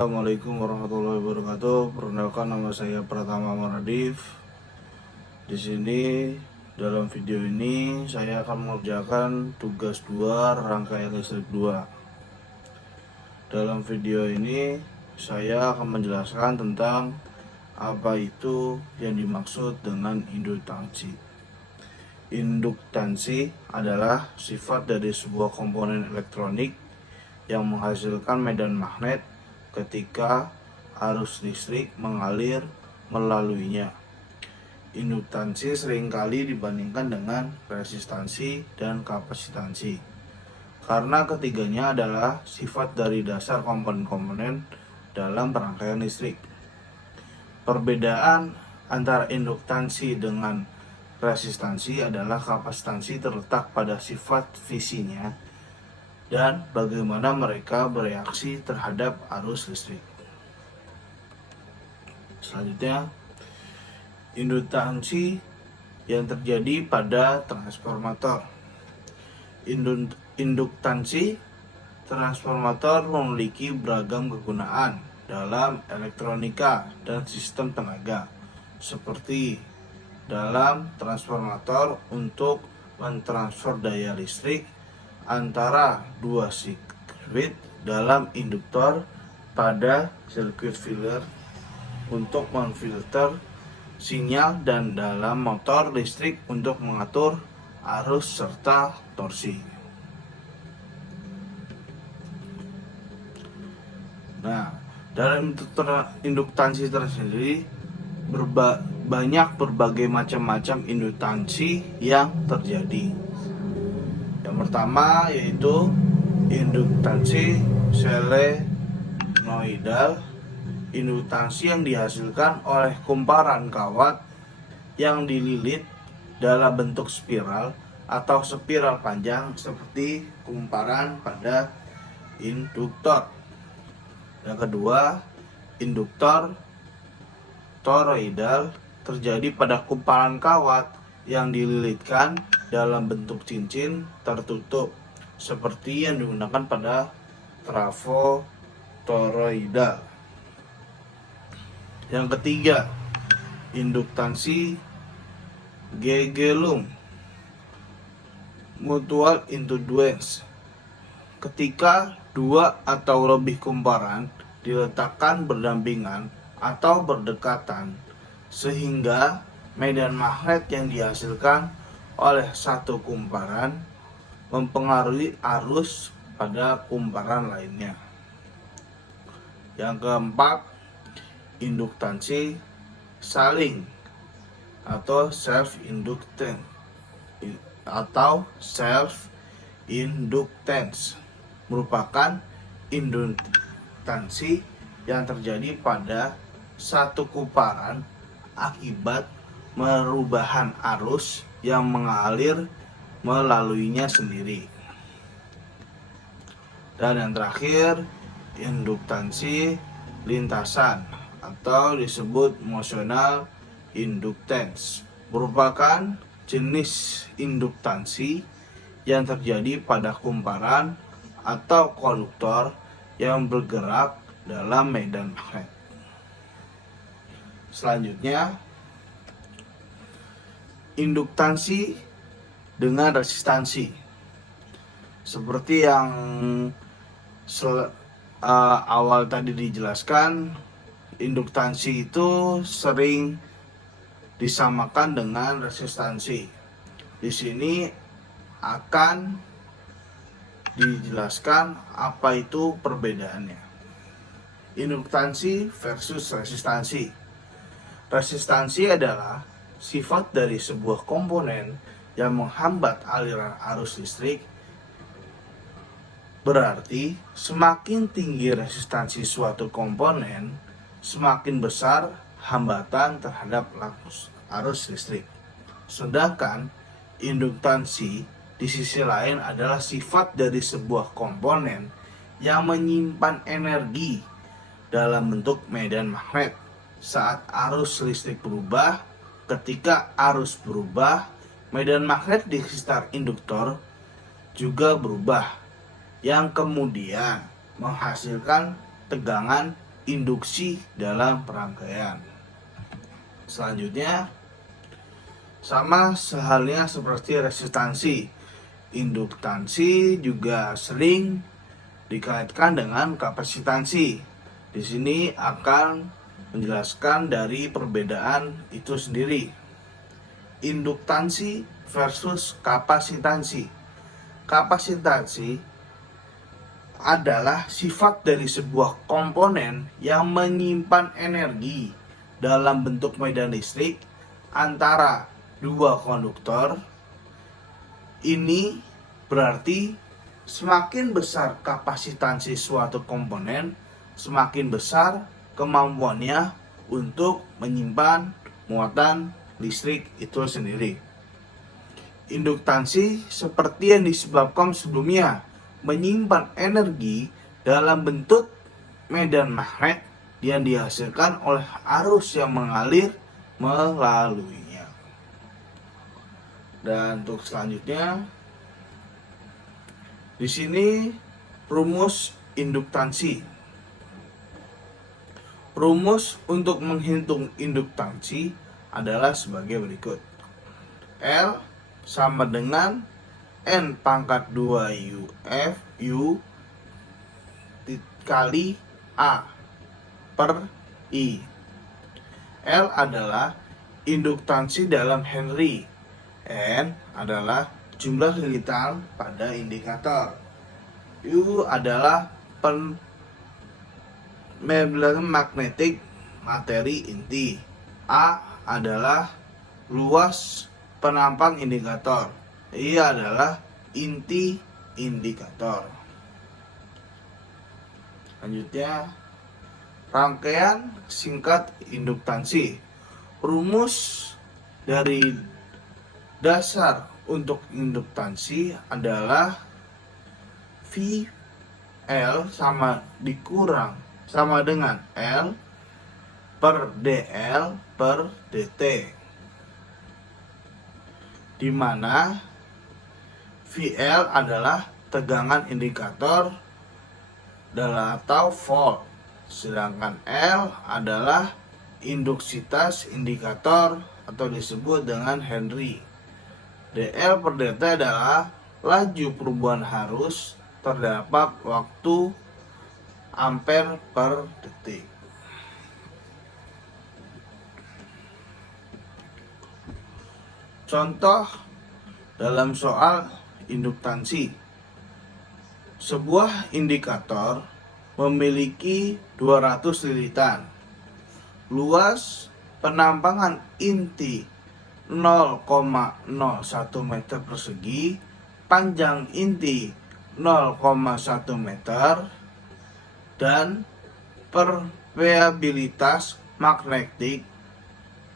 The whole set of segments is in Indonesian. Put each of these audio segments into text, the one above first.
Assalamualaikum warahmatullahi wabarakatuh. Perkenalkan, nama saya Pratama Maradif. Di sini dalam video ini saya akan mengerjakan tugas 2 rangkaian listrik 2. Dalam video ini saya akan menjelaskan tentang apa itu yang dimaksud dengan induktansi. Induktansi adalah sifat dari sebuah komponen elektronik yang menghasilkan medan magnet ketika arus listrik mengalir melaluinya. Induktansi seringkali dibandingkan dengan resistansi dan kapasitansi, karena ketiganya adalah sifat dari dasar komponen-komponen dalam rangkaian listrik. Perbedaan antara induktansi dengan resistansi adalah kapasitansi terletak pada sifat fisinya dan bagaimana mereka bereaksi terhadap arus listrik. Selanjutnya, induktansi yang terjadi pada transformator. Induktansi transformator memiliki beragam kegunaan dalam elektronika dan sistem tenaga, seperti dalam transformator untuk mentransfer daya listrik antara dua sirkuit dalam induktor pada sirkuit filler untuk memfilter sinyal, dan dalam motor listrik untuk mengatur arus serta torsi. Nah, dalam induktansi tersendiri banyak berbagai macam induktansi yang terjadi. Yang pertama yaitu induktansi solenoidal. Induktansi yang dihasilkan oleh kumparan kawat yang dililit dalam bentuk spiral atau spiral panjang seperti kumparan pada induktor. Yang kedua, induktor toroidal terjadi pada kumparan kawat yang dililitkan dalam bentuk cincin tertutup seperti yang digunakan pada trafo toroidal. Yang ketiga, induktansi Gegelung mutual inductance. Ketika dua atau lebih kumparan diletakkan berdampingan atau berdekatan sehingga medan magnet yang dihasilkan oleh satu kumparan mempengaruhi arus pada kumparan lainnya. Yang keempat, induktansi saling atau self inductance merupakan induktansi yang terjadi pada satu kumparan akibat perubahan arus yang mengalir melaluinya sendiri. Dan yang terakhir, induktansi lintasan atau disebut motional inductance merupakan jenis induktansi yang terjadi pada kumparan atau konduktor yang bergerak dalam medan magnet. Selanjutnya, induktansi dengan resistansi. Seperti yang awal tadi dijelaskan, induktansi itu sering disamakan dengan resistansi. Di sini akan dijelaskan apa itu perbedaannya. Induktansi versus resistansi. Resistansi adalah sifat dari sebuah komponen yang menghambat aliran arus listrik. Berarti semakin tinggi resistansi suatu komponen, semakin besar hambatan terhadap arus listrik. Sedangkan induktansi di sisi lain adalah sifat dari sebuah komponen yang menyimpan energi dalam bentuk medan magnet. Saat arus listrik berubah, ketika arus berubah, medan magnet di sekitar induktor juga berubah, yang kemudian menghasilkan tegangan induksi dalam rangkaian. Selanjutnya, sama sehalnya seperti resistansi, induktansi juga sering dikaitkan dengan kapasitansi. Di sini akan menjelaskan dari perbedaan itu sendiri. Induktansi versus kapasitansi. Kapasitansi adalah sifat dari sebuah komponen yang menyimpan energi dalam bentuk medan listrik antara dua konduktor. Ini berarti semakin besar kapasitansi suatu komponen, semakin besar kemampuannya untuk menyimpan muatan listrik itu sendiri. Induktansi seperti yang disebabkan sebelumnya, menyimpan energi dalam bentuk medan magnet yang dihasilkan oleh arus yang mengalir melaluinya. Dan untuk selanjutnya, di sini rumus induktansi. Rumus untuk menghitung induktansi adalah sebagai berikut. L sama dengan N pangkat 2 U kali A per I. L adalah induktansi dalam Henry. N adalah jumlah lilitan pada indikator. U adalah magnetik materi inti. A adalah luas penampang indikator. I adalah inti indikator. Selanjutnya, rangkaian singkat induktansi. Rumus dari dasar untuk induktansi adalah VL sama dengan L per DL per DT, di mana VL adalah tegangan indikator atau volt, sedangkan L adalah induksitas indikator atau disebut dengan Henry. DL per DT adalah laju perubahan arus terdapat waktu ampere per detik. Contoh dalam soal induktansi. Sebuah indikator memiliki 200 lilitan. Luas penampangan inti 0,01 meter persegi, panjang inti 0,1 meter, dan permeabilitas magnetik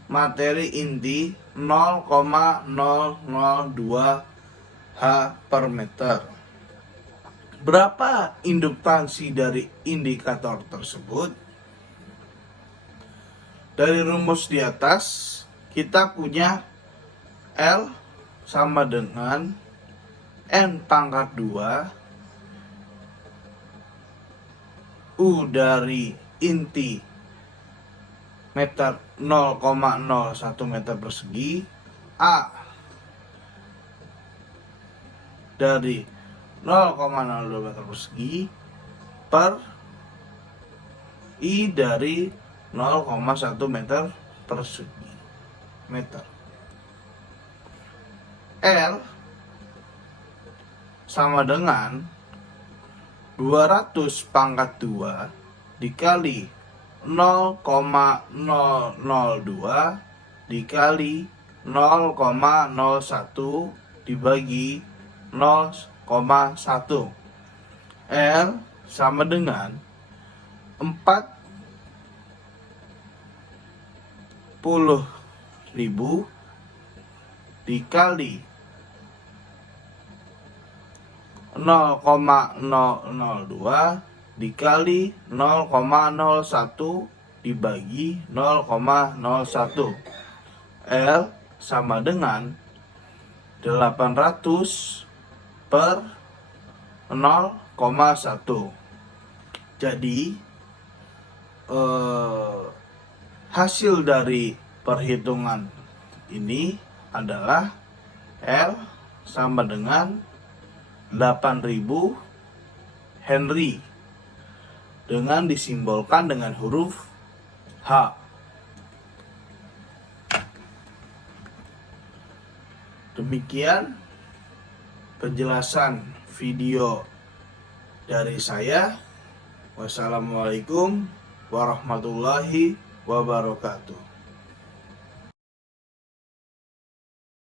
materi inti 0,002 H per meter. Berapa induktansi dari indikator tersebut? Dari rumus di atas, kita punya L sama dengan N pangkat 2 U dari inti meter 0,01 meter persegi, A dari 0,02 meter persegi per I dari 0,1 meter persegi meter. L sama dengan 200 pangkat 2 dikali 0,002 dikali 0,01 dibagi 0,1. L sama dengan 40.000 dikali 0,002 dikali 0,01 dibagi 0,01. L sama dengan 800 per 0,1. Jadi hasil dari perhitungan ini adalah L sama dengan 8.000 Henry dengan disimbolkan dengan huruf H. Demikian penjelasan video dari saya. Wassalamualaikum warahmatullahi wabarakatuh.